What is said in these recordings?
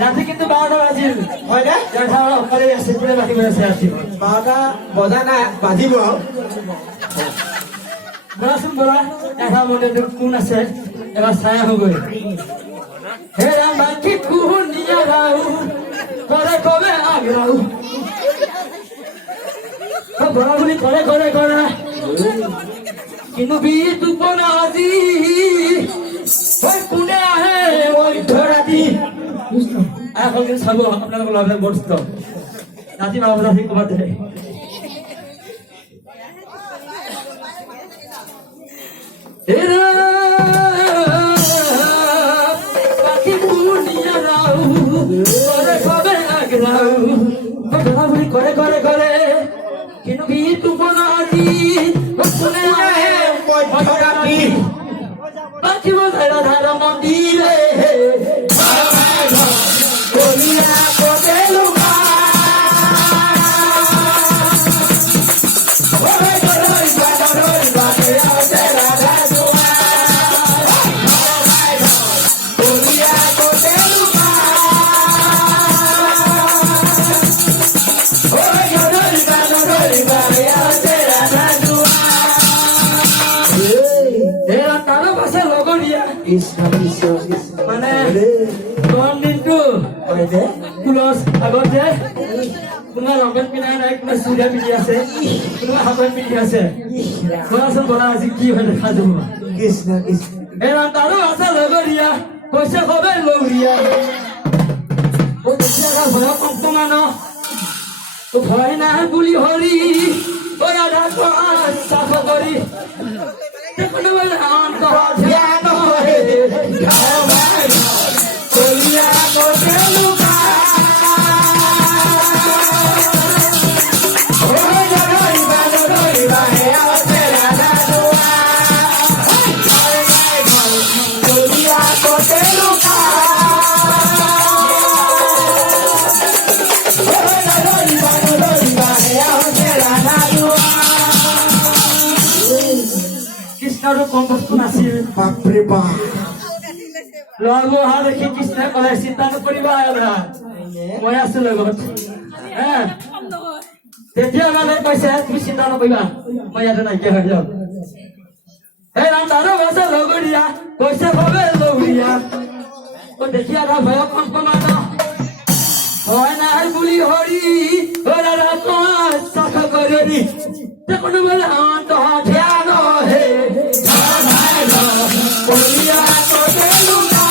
ৰাতি কিন্তু 12টা বাজিল হয় নে? অকলে আছে কোনে বাজিব আছে ৰাতি 12টা বজা নাই বাজিব আৰু বৰাচোন বৰা এটা মন্দিৰটো কোন আছে এবাৰ চাই আহোগৈ হে ৰাম বাকি কোন নিয়া ৰাও কৰে কবে আগ্ৰাও বৰা বুলি কৰে কৰে কৰে কিন্তু বিটু বনা আজি কোনে আহে ওই ধৰাতি এখন কিন্তু চাব আপোনালোকৰ লগে বস্ত ৰাতি 12 বজাত ঠিক ক'ৰবাত দে বাকি কোনিয়া রাও করে কবে আগ্রাও বড়া বুলি করে করে করে কিন্তু বিটু বনা আজি কোনে আহে ওই ধৰাতি বাকি বজারা ধারা মন্দিরে বলিয়া কোতে লুকা ওরে গরই বাগে আছে রাধা দুয়া বলিয়া কোতে লুকা ওরে গরই বাগে আছে রাধা দুয়া এরা তার পাশে লগরিয়া মানে কোন দিনটো কুলস আগতে কোনোবা ৰঙত পিন্ধাই নাই কোনোবা চুৰিয়া পিন্ধি আছে কোনোবা হাতত পিন্ধি আছে কোৱাচোন বৰা আজি কি হয় দেখা যাব কৃষ্ণ কৃষ্ণ এৰা তাৰো আছে লগৰীয়া কৈছে কবে লগৰীয়া ও দেখিয়া ভয় কম্পমান ও ভয় নাই বুলি হৰি ও ৰাধা চাফ কৰি কোনোবা অন্ত ধ্যান হয় বলিয়া কোতে লুকা কৃষ্ণৰো কম বস্তু নাছিল বাপৰে বাপ লব অহা দেখি কৃষ্ণই ক'লে চিন্তা নকৰিবা মই আছো লগত তেতিয়া মানে কৈছে তুমি চিন্তা নকৰিবা মই ইয়াতে নাইকিয়া হৈ যাম এই ৰাম তাৰো আছে লগৰীয়া কৈছে কবে লগৰীয়া ও দেখি আধা ভয় কম্পমান হয় নাই বুলি হৰি ৰাধা তোমাৰ চাফ কৰি কোনোবা অন্ত ধ্যান হে বলিয়া কোতে লুকা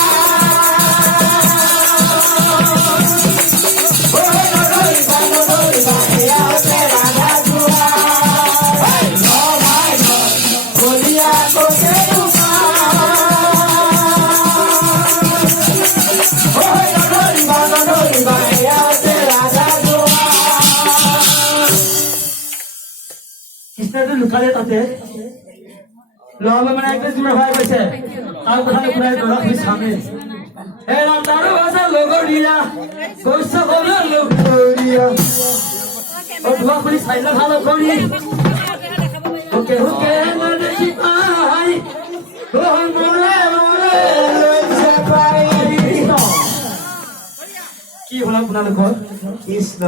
বলিয়া কোতে লুকা কৃষ্ণটো লুকালে তাতে লব মানে একদম জোৰ হৈ গৈছে তাৰ কথা ঘূৰাই দৰক সি চামে এৰা তাৰো আছে লগৰীয়া কৈছে কবে লগৰীয়া ও ধোৱা কৰি চাইলে ভাল কৰি ওকে ওকে দেখি পাই ও মনে মনে লৈছে পাই কি হ'ল আপোনালোকৰ কৃষ্ণ